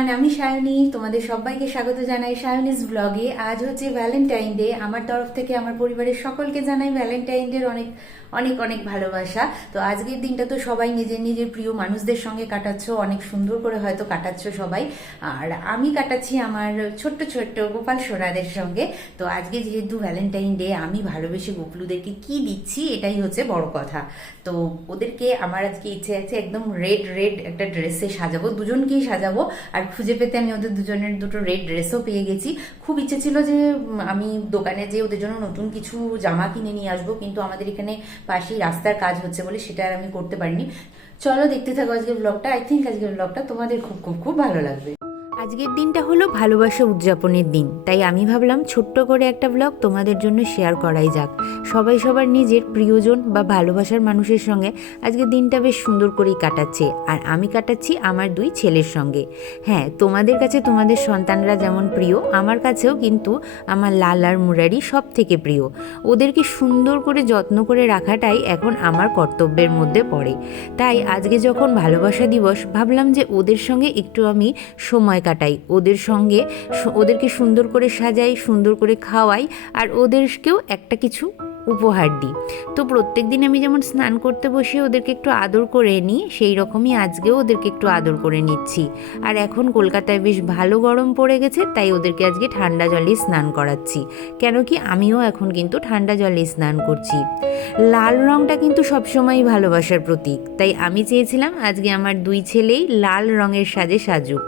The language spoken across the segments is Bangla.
এভরিওয়ান, আমি সায়নী। তোমাদের সবাইকে স্বাগত জানাই সায়নীজ ব্লগে। আজ হচ্ছে ভ্যালেন্টাইন ডে। আমার তরফ থেকে আমার পরিবারের সকলকে জানাই ভ্যালেন্টাইন ডের অনেক অনেক অনেক ভালোবাসা। তো আজকের দিনটা তো সবাই নিজের নিজের প্রিয় মানুষদের সঙ্গে কাটাচ্ছ, অনেক সুন্দর করে হয়তো কাটাচ্ছ সবাই। আর আমি কাটাচ্ছি আমার ছোট্ট ছোট্ট গোপাল সোনাদের সঙ্গে। তো আজকে যেহেতু ভ্যালেন্টাইন ডে, আমি ভালোবেসে গোপলুদেরকে কি দিচ্ছি এটাই হচ্ছে বড় কথা। তো ওদেরকে আমার আজকে ইচ্ছে আছে একদম রেড রেড একটা ড্রেসে সাজাবো, দুজনকেই সাজাবো। আর খুঁজে পেতে আমি ওদের দুজনের দুটো রেড ড্রেসও পেয়ে গেছি। খুব ইচ্ছে ছিল যে আমি দোকানে যেয়ে ওদের জন্য নতুন কিছু জামা কিনে নিয়ে আসবো, কিন্তু আমাদের এখানে পাশেই রাস্তার কাজ হচ্ছে বলে সেটা আর আমি করতে পারিনি। চলো দেখতে থাকো আজকের ব্লগটা। আই থিঙ্ক আজকের ব্লগটা তোমাদের খুব খুব খুব ভালো লাগবে। আজকের দিনটা হলো ভালোবাসা উদযাপনের দিন, তাই আমি ভাবলাম ছোট্ট করে একটা ব্লগ তোমাদের জন্য শেয়ার করাই যাক। সবাই সবার নিজের প্রিয়জন বা ভালোবাসার মানুষের সঙ্গে আজকের দিনটা বেশ সুন্দর করেই কাটাচ্ছে, আর আমি কাটাচ্ছি আমার দুই ছেলের সঙ্গে। হ্যাঁ, তোমাদের কাছে তোমাদের সন্তানরা যেমন প্রিয়, আমার কাছেও কিন্তু আমার লাল আর মুরারি সব থেকে প্রিয়। ওদেরকে সুন্দর করে যত্ন করে রাখাটাই এখন আমার কর্তব্যের মধ্যে পড়ে। তাই আজকে যখন ভালোবাসা দিবস, ভাবলাম যে ওদের সঙ্গে একটু আমি সময় কাটাই, ওদের সঙ্গে ওদেরকে সুন্দর করে সাজাই, সুন্দর করে খাওয়াই, আর ওদেরকেও একটা কিছু উপহার দিই। তো প্রত্যেক দিন আমি যেমন স্নান করতে বসে ওদেরকে একটু আদর করে নিই, সেই রকমই আজকেও ওদেরকে একটু আদর করে নিচ্ছি। আর এখন কলকাতায় বেশ ভালো গরম পড়ে গেছে, তাই ওদেরকে আজকে ঠান্ডা জলে স্নান করাচ্ছি। কেন কি আমিও এখন কিন্তু ঠান্ডা জলে স্নান করছি। লাল রঙটা কিন্তু সবসময়ই ভালোবাসার প্রতীক, তাই আমি চেয়েছিলাম আজকে আমার দুই ছেলেই লাল রঙের সাজে সাজুক।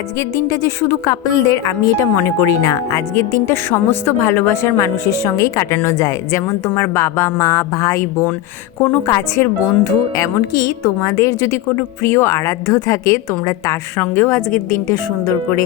আজকের দিনটা যে শুধু কাপলদের, আমি এটা মনে করি না। আজকের দিনটা সমস্ত ভালোবাসার মানুষের সঙ্গেই কাটানো যায়, যেমন তোমার বাবা মা, ভাই বোন, কোনো কাছের বন্ধু, এমনকি তোমাদের যদি কোনো প্রিয় আরাধ্য থাকে, তোমরা তার সঙ্গেও আজকের দিনটা সুন্দর করে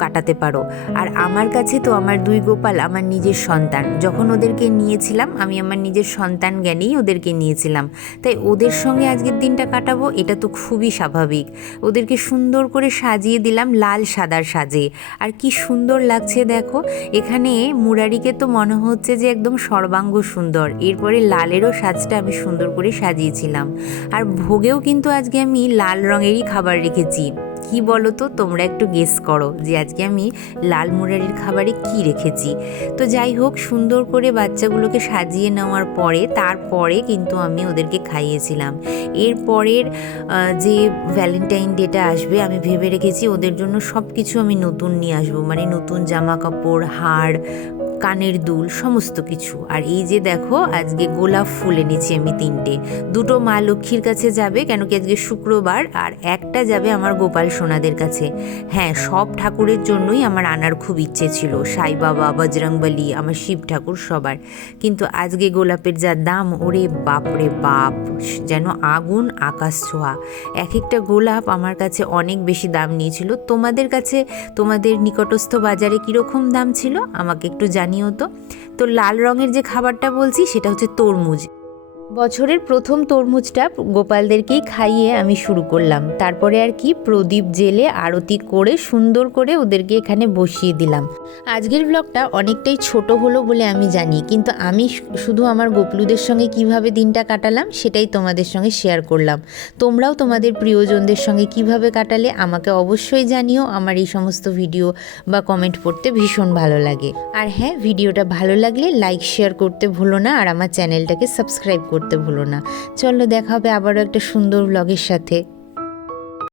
কাটাতে পারো। আর আমার কাছে তো আমার দুই গোপাল আমার নিজের সন্তান। যখন ওদেরকে নিয়েছিলাম, আমি আমার নিজের সন্তান জ্ঞানেই ওদেরকে নিয়েছিলাম, তাই ওদের সঙ্গে আজকের দিনটা কাটাবো, এটা তো খুবই স্বাভাবিক। ওদেরকে সুন্দর করে সাজিয়ে দিলাম লাল সাদার সাজে, আর কি সুন্দর লাগছে দেখো। এখানে মুরারিকে তো মনে হচ্ছে যে একদম সর্বাঙ্গ সুন্দর। এরপরে লালেরও সাজটা আমি সুন্দর করে সাজিয়েছিলাম। আর ভোগেও কিন্তু আজকে আমি লাল রঙেরই খাবার রেখেছি। কি বলো তো, তোমরা একটু গেস করো যে আজকে আমি লাল মুরারির খাবারে কি রেখেছি। তো যাই হোক, সুন্দর করে বাচ্চাগুলোকে সাজিয়ে নেওয়ার পরে তারপরে কিন্তু আমি ওদেরকে খাইয়েছিলাম। এরপরের যে ভ্যালেন্টাইন ডেটা আসবে, আমি ভেবে রেখেছি ওদের জন্য সব কিছু আমি নতুন নিয়ে আসবো, মানে নতুন জামা কাপড়, হার, কানের দুল, সমস্ত কিছু। আর এই যে দেখো, আজকে গোলাপ ফুল এনেছি আমি তিনটে। দুটো মা লক্ষ্মীর কাছে যাবে, কেন কি আজকে শুক্রবার, আর একটা যাবে আমার গোপাল সোনাদের কাছে। হ্যাঁ, সব ঠাকুরের জন্যই আমার আনার খুব ইচ্ছে ছিল, সাই বাবা, বজরংবলী, আমার শিব ঠাকুর সবার। কিন্তু আজকে গোলাপের যা দাম, ওরে বাপ রে বাপ, যেন আগুন আকাশ ছোঁয়া। এক একটা গোলাপ আমার কাছে অনেক বেশি দাম নিয়েছিল। তোমাদের কাছে, তোমাদের নিকটস্থ বাজারে কীরকম দাম ছিল আমাকে একটু জানিও তো। তো লাল রঙের যে খাবারটা বলছি সেটা হচ্ছে তরমুজ। বছরের প্রথম তরমুজটা গোপালদেরকেই খাইয়ে আমি শুরু করলাম। তারপরে আর কি, প্রদীপ জেলে আরতি করে সুন্দর করে ওদেরকে এখানে বসিয়ে দিলাম। আজকের ব্লগটা অনেকটাই ছোট হলো বলে আমি জানি, কিন্তু আমি শুধু আমার গোপলুদের সঙ্গে কিভাবে দিনটা কাটালাম সেটাই তোমাদের সঙ্গে শেয়ার করলাম। তোমরাও তোমাদের প্রিয়জনদের সঙ্গে কিভাবে কাটালে আমাকে অবশ্যই জানিও। আমার এই সমস্ত ভিডিও বা কমেন্ট পড়তে ভীষণ ভালো লাগে। আর হ্যাঁ, ভিডিওটা ভালো লাগলে লাইক শেয়ার করতে ভুলো না, আর আমার চ্যানেলটাকে সাবস্ক্রাইব করতে ভুলো না। চলো, দেখা হবে আবারও একটা সুন্দর ব্লগের সাথে।